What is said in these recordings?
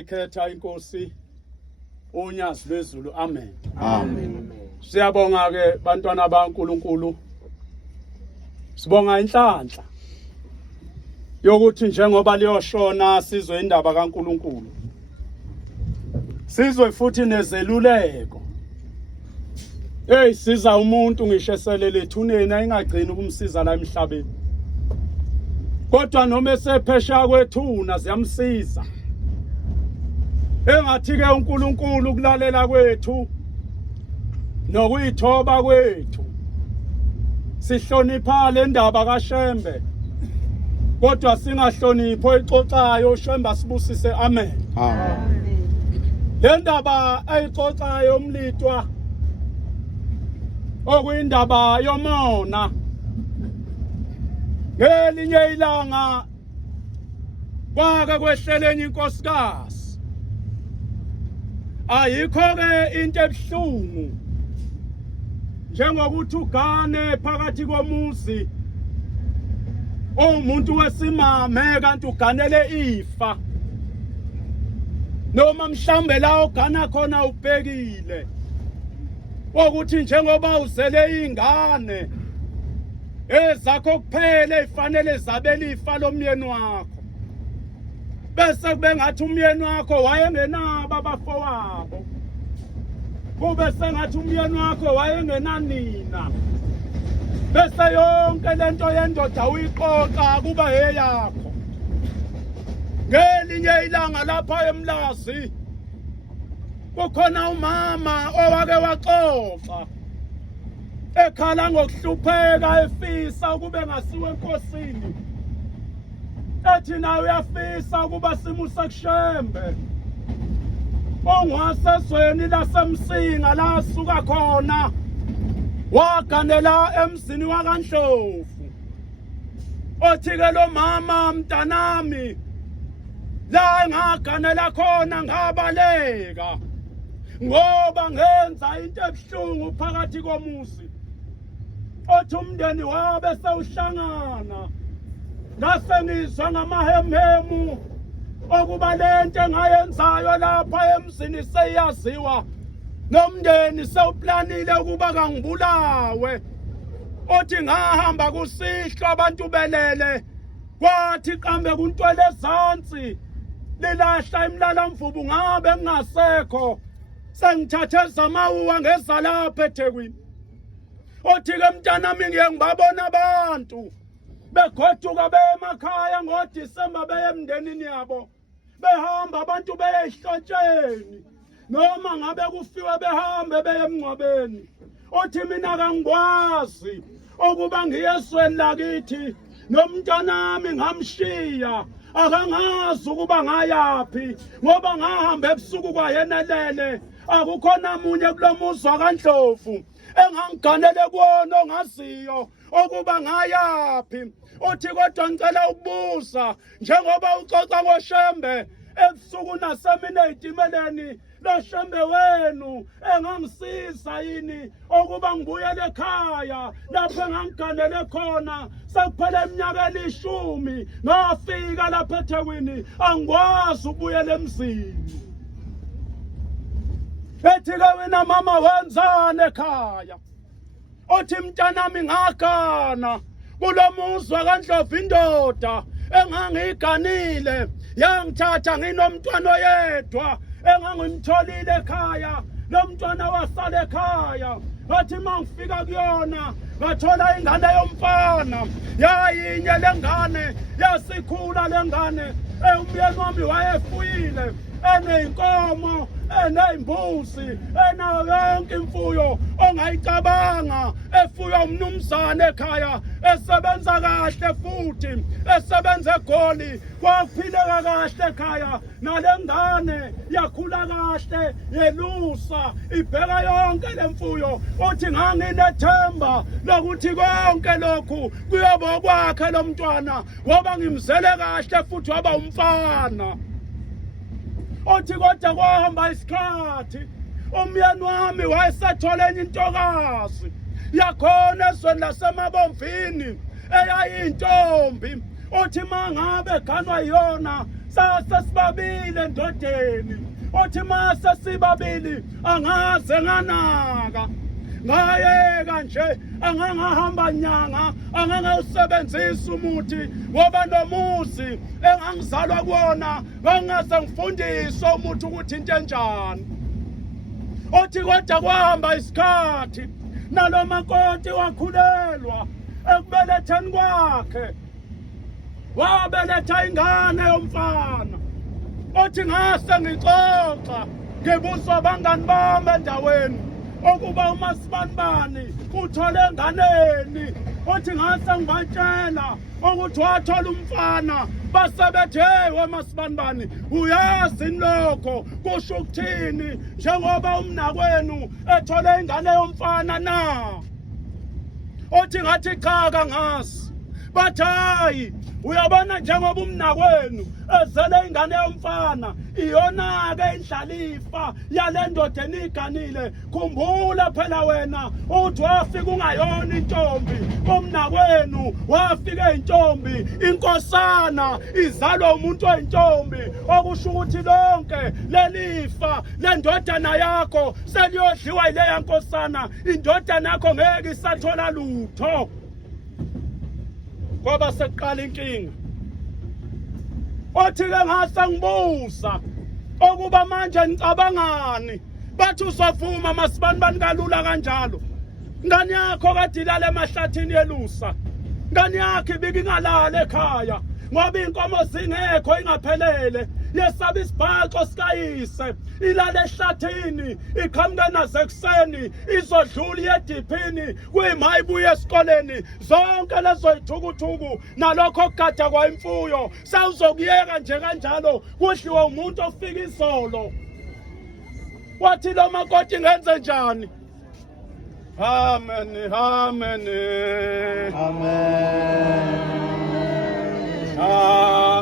ayikhetha inkosi unyazi lwezulu. Amen. Amen. Siyabonga ke bantwana baNkulunkulu. Sibonga inhlanhla yokuthi njengoba liyoshona sizwe indaba kaNkulunkulu. Sizwe futhi nezeluleko. Siza umuntu ngisho eselele thuneni ayingagcini ukumsiza la emhlabeni. Kodwa noma esephesha kwethuna ziyamsiza. Engathi ke uNkulunkulu kulalela kwethu nokuyithoba kwethu. Sihlonipha le ndaba kaShembe. Kodwa singahloniphi oyixoxayo uShembe asibusise. Amen. Amen. Le ndaba ayixoxayo umlitwa okuyindaba yomona. Ngelinye ilanga kwake kwehlelenye inkosikazi. Ayikho ke into ebuhlungu njengokuthi ugane phakathi komuzi umuntu wesimame kanti uganele ifa, noma mhlambe la ugana khona ubhekile ukuthi njengoba uzele ingane ezakho kuphela ezifanele zabele ifa lomyeni wakho, bese kube ngathi umyeni wakho wayengenabo abafowabo, kube sengathi umyeni wakho wayengenanina, bese yonke lento yendoda uyixoxa kuba eyakho. Ngelinye ilanga lapha eMlazi kukhona umama owake waxoxa ekhala ngokuhlupheka efisa ukube ngasiwe enkosini, ethi nawe uyafisa ukuba simuse kuShembe ongwasezweni lasemsinga la asuka khona waganela emzini wakaNdlovu. Othi ke lo mama mntanami la ngaganela khona ngabaleka ngoba ngenza into ebuhlungu phakathi komuzi. Othi umndeni wabe sewuhlangana ngase ngizwa ngamahemhemu okuba lento engayenzayo lapha emzini seyaziwa, nomndeni sewuplanile ukuba kangibulawe. Othi ngahamba kusihlo abantu belele, kwathi qambe kuntwele ezansi lilahla imlalamvubu ngabe ngingasekho, sengithathe zamawuwa ngeza lapha eThekwini. Othi ke mntanami ngiye ngibabona abantu begoduka beye emakhaya ngoDisemba beye emndenini yabo, behamba abantu beye ehlotsheni, noma ngabe kufiwe behambe beye emngcwabeni. Othi mina kangikwazi ukuba ngiye esweni lakithi nomntanami ngamshiya, akangazi ukuba ngayaphi ngoba ngahamba ebusuku kwayenelele. Akukho namunye kulomuzi wakaNdlovu engangiganele kuwona ongaziyo ukuba ngayaphi. Uthi kodwa ngicela ukubuza, njengoba uxoxa ngoShembe ebusuku nasemini ey'timeleni, lo Shembe wenu engangisiza yini ukuba ngibuyele ekhaya lapho engangiganele khona? Sekuphela iminyaka elishumi ngafika lapha eThekwini, angikwazi ukubuyela emzini. Ethi ke wena mama wenzani ekhaya? Othi mntanami ngagana kulo muzi wakaNdlovu indoda engangiyiganile yangithatha nginomntwana oyedwa engangimtholile ekhaya. Lo mntwana wasala ekhaya, ngathi mangifika kuyona ngathola ingane yomfana. Yayinye lengane yasikhula lengane, umyeni wami wayefuyile eney'nkomo eney'mbuzi enayo yonke imfuyo ongayicabanga, efuywa umnumzane ekhaya, esebenza kahle futhi esebenza eGoli, kwakuphileka kahle ekhaya. Nale ngane yakhula kahle yelusa ibheka yonke le mfuyo. Uthi nganginethemba lokuthi konke lokhu kuyoba okwakhe lo mntwana ngoba ngimzele kahle futhi waba umfana. Othi kodwa kwahamba isikhathi umyeni wami wayesethola enye intokazi yakhona ezweni laseMabomvini eyayintombi. Uthi mangabe ganwa yona sasesibabile endodeni othi mase sibabili angaze nganaka ngayeka nje angangahamba nyanga angangawusebenzisa umuthi ngoba nomuzi engangizalwa kuwona ngangase ngifundise umuthi ukuthi into enjani othi kodwa kwahamba isikhathi nalo makoti wakhulelwa ekubeletheni kwakhe wabeletha ingane yomfana othi ngase ngixoxa ngebuso abangani bami endaweni okuba uMasibanibani uthole enganeni othi ngase ngibatshela ukuthi wathola umfana basebethe weMasibanibani uyazi lokho kusho ukuthini njengoba umnakwenu ethole ingane yomfana na othi ngathi cha kangasi bathi hayi uyabona njengoba umnakwenu ezele ingane yomfana iyona-ke indlalifa yale ndoda eniyiganile khumbula phela wena uthi wafika ungayona intombi umnakwenu wafika intombi inkosana izalwa umuntu oyintombi okusho ukuthi lonke lelifa lendodana yakho seliyodliwa yile yankosana indodana yakho ngeke isathola lutho ngoba sekuqala inkinga othi-ke ngase ngibuza okuba manje ngicabangani bathi usavuma Masibanibani kalula kanjalo ngane yakho kade ilala emahlathini yelusa ngane yakho ibike ingalala ekhaya ngoba iy'nkomo zingekho ingaphelele yesaba isibhaxo sikayise ilale ehlathini iqhamuke nasekuseni izodlula iyediphini kuyima ibuye esikoleni zonke lezo yithukuthuku nalokho okugada kwa imfuyo sawuzokuyeka nje kanjalo kudliwe umuntu ofika izolo wathi lo makoti ngenze njani amen amen Amen. amen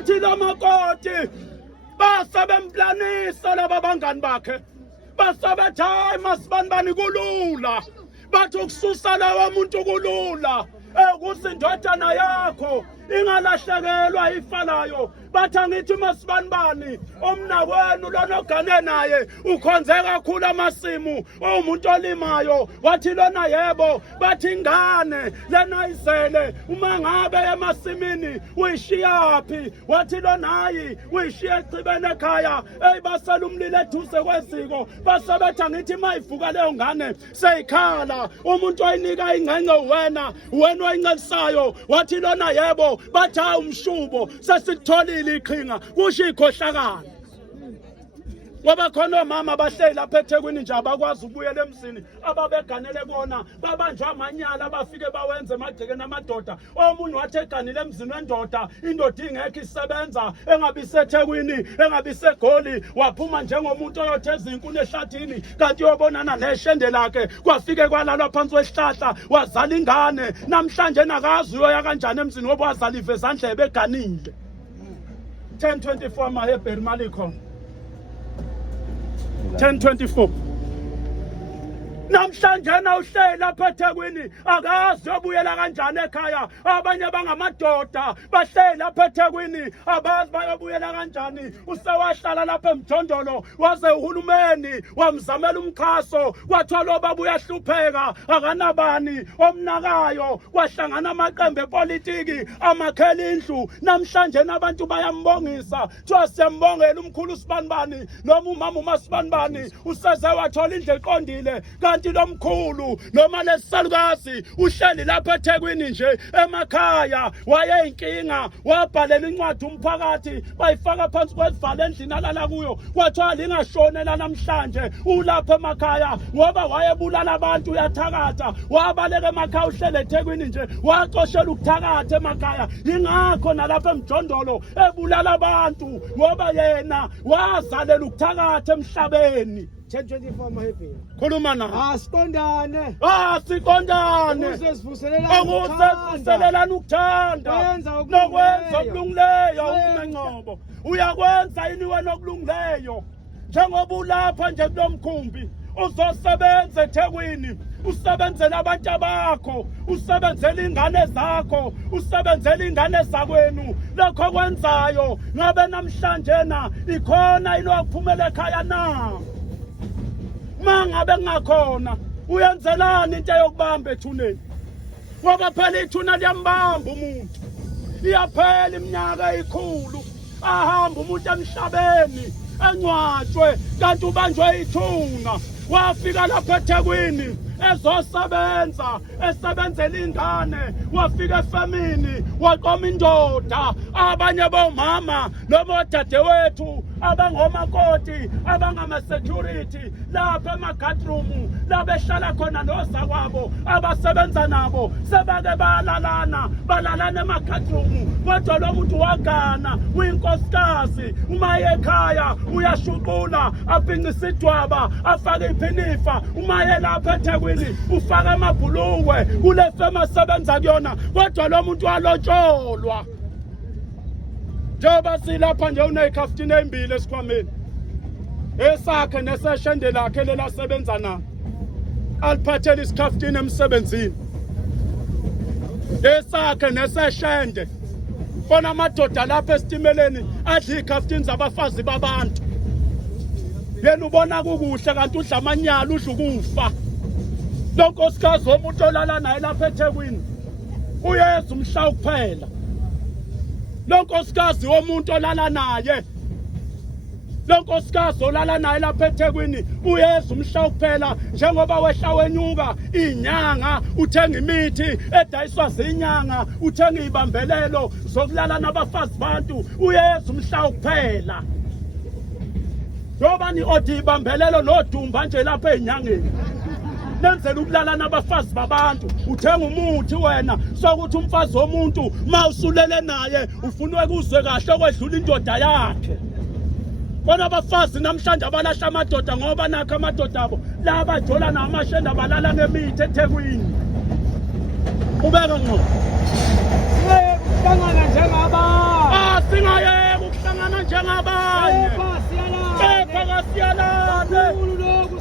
uthi lo makoti basebemplanisa laba bangani bakhe basebethi hayi Masibanibani kulula bathi ukususa lawa muntu kulula ukuthi indodana yakho ingalahlekelwa ifa layo bathi angithi Masibanibani umnakwenu lona ogane naye ukhonze kakhulu amasimu umuntu olimayo wathi lona yebo bathi ingane lena izele uma ngabe emasimini uyishiyaphi wathi lona hayi uyishiya ecibene ekhaya eyibasela umlilo eduze kweziko basebethi angithi mayivuka leyo ngane seyikhala umuntu oyinika ingcenye wena oyincelisayo wathi lona yebo bathi umshubo sesitholile iqhinga kusho ikhohlakala ngoba khona omama abahleli lapha eThekwini nje abakwazi ukubuyela emzini ababeganele kona babanjwa amanyala abafike bawenze emagcekeni amadoda omunye wathi eganile emzini wendoda indoda ingekho isebenza engabi seThekwini engabi segoli waphuma njengomuntu oyotheza inkuni ehlathini kanti uyobonana neshende lakhe kwafike kwalalwa phansi kwesihlahla wazala ingane namhlanje nakazi uyoya kanjani emzini ngoba wazala ivezandlebe eganile 10:24 maHebheri Malikho 10:24 namhlanje uhleli lapha eThekwini akazi uyobuyela kanjani ekhaya abanye bangamadoda bahleli lapha eThekwini abazi bayobuyela kanjani usewahlala lapha eMjondolo waze uhulumeni wamzamela umkhaso kwathiwa lo baba uyahlupheka akanabani omnakayo kwahlangana amaqembu epolitiki amakhela indlu namhlanje nabantu bayambongisa thiwa siyambongela umkhulu uSibanibani noma umama uMasibanibani useze wathola indlu eqondile kanti lo mkhulu noma lesisalukazi uhleli lapha eThekwini nje emakhaya wayeyinkinga wabhalela incwadi umphakathi bayifaka phansi kwesivalo endlini alala kuyo kwathiwa lingashonela namhlanje ulapha emakhaya ngoba wayebulala abantu uyathakatha wabaleka emakhaya uhleli eThekwini nje waxoshela ukuthakatha emakhaya ingakho nalapha eMjondolo ebulala abantu ngoba yena wazalela ukuthakatha emhlabeni 10:24 mahebheni. Khuluma nawe. Asiqondane. Siqondane. Ukuze sivuselelane ukuseselelana ukuthanda nokwenza okulungileyo uMengcobo. Uyakwenza yini wena okulungileyo? Njengoba ulapha nje kulomkhumbi uzosebenza eThekwini, usebenzele abantu bakho, usebenzele ingane zakho, usebenzele ingane zakwenu. Lokho kwenzayo ngabe namhlanje na ikhona yini wakuphumela ekhaya na? Mangabe ngakhona uyenzelani into yokubamba ethuneni? Ngoba phela ithuna liyambamba umuntu. Iyaphela iminyaka eyikhulu ahamba umuntu emhlabeni engcwatshwe kanti ubanjwe ithuna. Wafika lapha eThekwini ezosebenza esebenzela ingane, wafika efamini waqoma indoda. Abanye bomama noma odadewethu abangomakoti abangama-security lapha ema-guardroom la behlala khona nozakwabo abasebenza nabo sebake balalana ema-guardroom. Kodwa lo muntu wagana uyinkosikazi, uma ekhaya uyashuqula abhincisa idwaba afake iphinifa. Uma lapha eThekwini ufaka amabhulukwe kule fema asebenza kuyona. Kodwa lo muntu walotsholwa. Njengoba silapha nje uneyikhafutini ezimbili esikhwameni, esakhe neseshende lakhe lelasebenza na aliphathele isikhafutini emsebenzini, esakhe neseshende. Bona amadoda lapha esitimeleni adla ikhafutini zabafazi babantu. Yena ubona kukuhle kanti udla amanyala, udla ukufa. Lo nkosikazi womuntu olala naye lapha eThekwini uyeza umhla kuphela. Lo nkosikazi womuntu olala naye, lo nkosikazi olala naye lapha eThekwini uyeza umhla kuphela. Njengoba wehla wenyuka inyanga, uthenga imithi edayiswa zinyanga, uthenga izibambelelo zokulala nabafazi bantu, uyeza umhla kuphela. Ngoba ni odi ibambelelo nodumba nje lapha ezinyangeni. Lenzela ukulala nabafazi babantu, uthenga umuthi wena sokuthi umfazi womuntu mawusulele naye ufuna ukuzwe kahle okwedlula indoda yakhe. Bona abafazi namhlanje abalahla amadoda ngoba nakho amadoda abo la bajola namashenda balala ngemithi eThekwini. Ubeka ngqo. Ukuhlangana njengabanye. Singayeka ukuhlangana njengabanye. Kepha kasiyalane.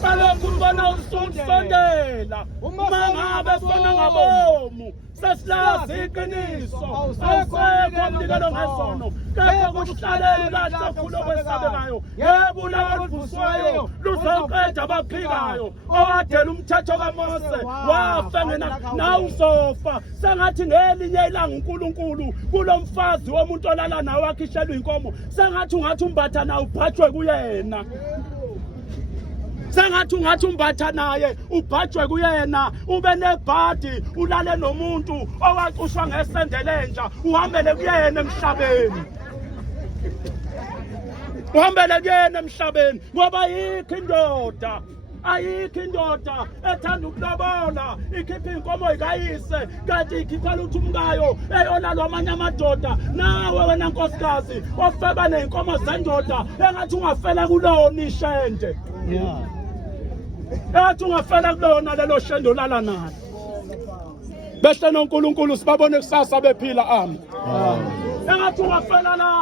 Salokhu ubona usondela. Uma ngabe sona ngabomu sesilazi iqiniso. Awusekho umnikelo ngesono. Kepha kuhlalela kahle khulu okwesabekayo. Yebo ulaka oluvuswayo luzoqeda abaphikayo. Owadela umthetho kaMose wafa ngena nawe uzofa. Sengathi ngelinye ilanga uNkulunkulu kulomfazi womuntu olala nawe wakhishelwa inkomo. Sengathi ungathi umbatha nawe ubhajwe kuyena. Sengathi umbatha naye ubhajwe kuyena. Ube nebhadi ulale nomuntu owacushwa ngesendelenja uhambele kuyena emhlabeni. Uhambele kuyena emhlabeni ngoba ayikho indoda ethanda ukulobola ikhipha inkomo ikayise kanti ikhipha lutho umkayo eyolalwa amanye amadoda. Nawe wena nkosikazi ofeba ney'nkomo zendoda engathi ungafela kulona ishende. Engathi ungafela kulona lelo shende olala nalo. Behle noNkulunkulu sibabone kusasa bephila. Engathi ungafela lapho.